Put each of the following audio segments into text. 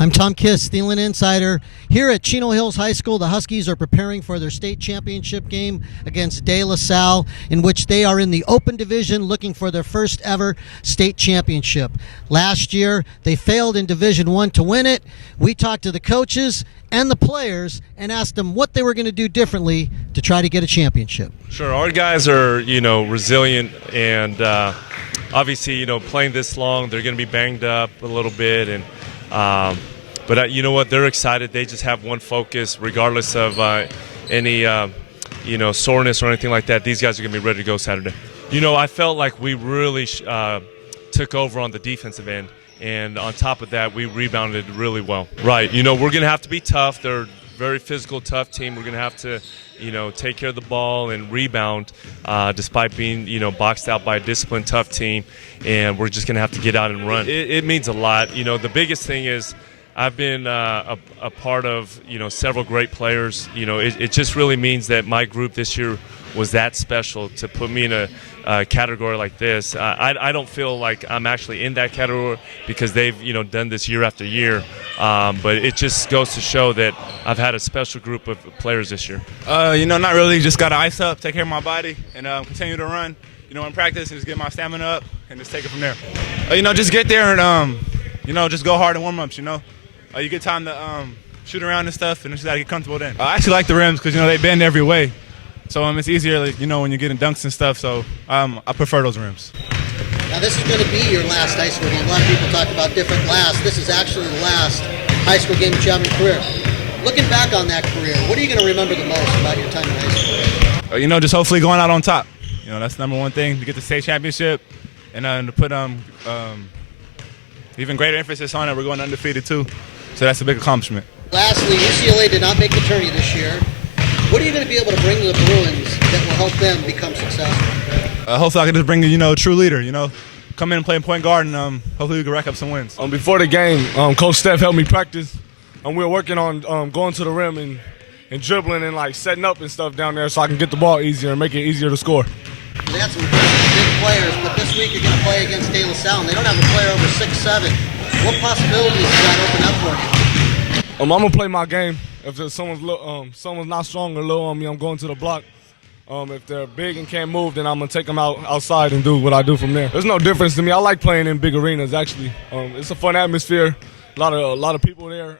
I'm Tom Kiss, Thielen Insider. Here at Chino Hills High School, the Huskies are preparing for their state championship game against De La Salle, in which they are in the open division looking for their first ever state championship. Last year, they failed in Division I to win it. We talked to the coaches and the players and asked them what they were going to do differently to try to get a championship. Sure, our guys are, resilient, and obviously, playing this long, they're going to be banged up a little bit, and but you know what? They're excited. They just have one focus, regardless of any soreness or anything like that. These guys are going to be ready to go Saturday. I felt like we really took over on the defensive end, and on top of that, we rebounded really well. Right. We're going to have to be tough. They're a very physical, tough team. We're going to have to, take care of the ball and rebound, despite being, boxed out by a disciplined, tough team. And we're just going to have to get out and run. It means a lot. The biggest thing is I've been a part of, several great players. It just really means that my group this year was that special to put me in a category like this. I don't feel like I'm actually in that category because they've, done this year after year. But it just goes to show that I've had a special group of players this year. Not really. Just got to ice up, take care of my body, and continue to run. In practice, and just get my stamina up and just take it from there. Just get there and, just go hard in warm-ups, You get time to shoot around and stuff, and just got to get comfortable then. I actually like the rims because, they bend every way. So it's easier, when you're getting dunks and stuff, so I prefer those rims. Now this is going to be your last high school game. A lot of people talk about different last. This is actually the last high school game you have in your career. Looking back on that career, what are you going to remember the most about your time in high school? Just hopefully going out on top. That's the number one thing, to get the state championship, and to put even greater emphasis on it. We're going undefeated too, so that's a big accomplishment. Lastly, UCLA did not make the tourney this year. What are you going to be able to bring to the Bruins that will help them become successful? Hopefully I can just bring a true leader, come in and play point guard, and hopefully we can rack up some wins. Before the game, Coach Steph helped me practice, and we were working on going to the rim and dribbling and setting up and stuff down there so I can get the ball easier and make it easier to score. They got some big players, but this week you're going to play against De La Salle, and they don't have a player over 6'7". What possibilities does that open up for you? I'm going to play my game. If there's someone's not strong or low on me, I'm going to the block. If they're big and can't move, then I'm going to take them outside and do what I do from there. There's no difference to me. I like playing in big arenas, actually. It's a fun atmosphere, a lot of people there.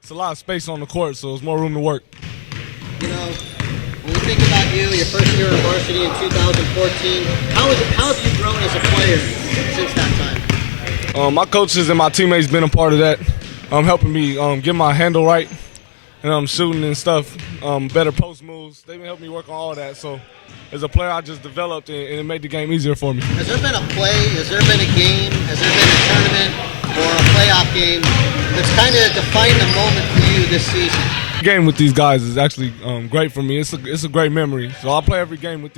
It's a lot of space on the court, so there's more room to work. When we think about you, your first year in varsity in 2014, how have you grown as a player since that time? My coaches and my teammates been a part of that, helping me get my handle right, and shooting and stuff, better post moves. They've been helping me work on all that. So as a player, I just developed, and it made the game easier for me. Has there been a play, has there been a game, has there been a tournament or a playoff game that's kind of defined the moment for you this season? The game with these guys is actually great for me. It's a great memory. So I play every game with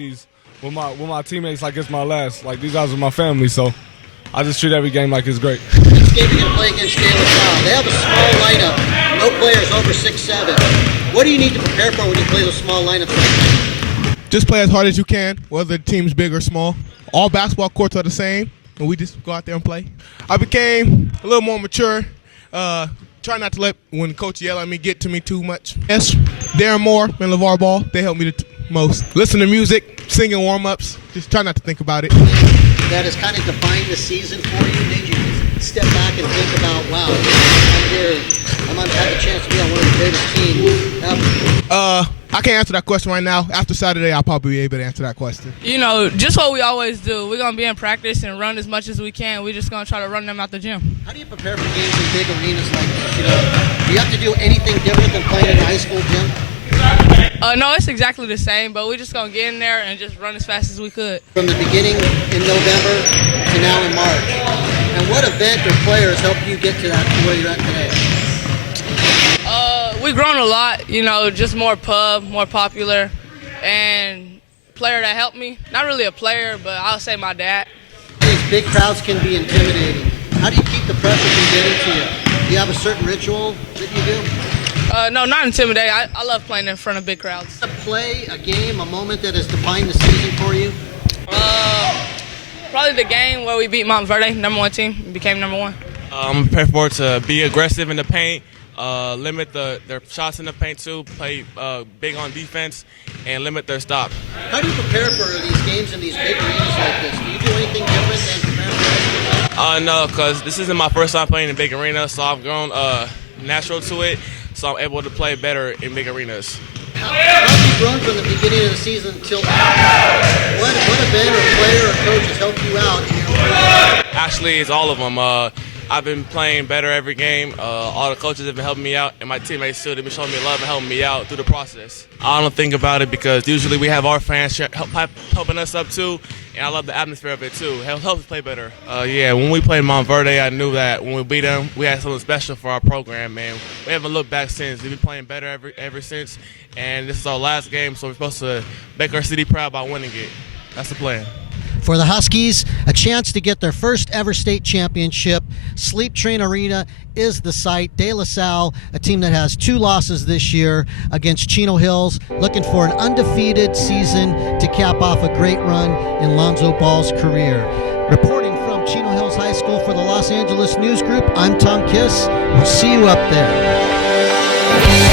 my teammates like it's my last. Like, these guys are my family, so I just treat every game like it's great. This game you're going to play against De La Salle. They have a small lineup, no players over 6'7". What do you need to prepare for when you play those small lineups like that? Just play as hard as you can, whether the team's big or small. All basketball courts are the same, and we just go out there and play. I became a little more mature. Try not to let when coach yell at me get to me too much. Yes, Darren Moore and LeVar Ball, they help me the most. Listen to music, singing warm-ups, just try not to think about it. That has kind of defined the season for you? Made you step back and think about, wow, I'm here, I'm going to have a chance to be on one of the greatest teams ever? I can't answer that question right now. After Saturday, I'll probably be able to answer that question. Just what we always do. We're going to be in practice and run as much as we can. We're just going to try to run them out the gym. How do you prepare for games in big arenas like this? Do you have to do anything different than playing in a high school gym? No, it's exactly the same, but we're just going to get in there and just run as fast as we could. From the beginning in November to now in March. And what event or players helped you get to where you're at today? We've grown a lot, just more pub, more popular, and player that helped me. Not really a player, but I'll say my dad. These big crowds can be intimidating. How do you keep the pressure from getting to you? Do you have a certain ritual that you do? No, not intimidating. I love playing in front of big crowds. A play, a game, a moment that has defined the season for you? Probably the game where we beat Montverde, #1 team, became #1. I'm prepared for it to be aggressive in the paint, limit their shots in the paint too, play big on defense, and limit their stop. How do you prepare for these games in these big arenas like this? Do you do anything different than preparing for No, because this isn't my first time playing in big arenas, so I've grown natural to it, so I'm able to play better in big arenas. How have you grown from the beginning of the season till now? What event or player or coach has helped you out in your career? Actually, it's all of them. I've been playing better every game. All the coaches have been helping me out, and my teammates too. They've been showing me love and helping me out through the process. I don't think about it because usually we have our fans helping us up too, and I love the atmosphere of it too. It helps us play better. Yeah, when we played Montverde, I knew that when we beat them, we had something special for our program, man. We haven't looked back since. We've been playing better ever since, and this is our last game, so we're supposed to make our city proud by winning it. That's the plan. For the Huskies, a chance to get their first ever state championship. Sleep Train Arena is the site. De La Salle, a team that has 2 losses this year against Chino Hills, looking for an undefeated season to cap off a great run in Lonzo Ball's career. Reporting from Chino Hills High School for the Los Angeles News Group, I'm Tom Kiss. We'll see you up there.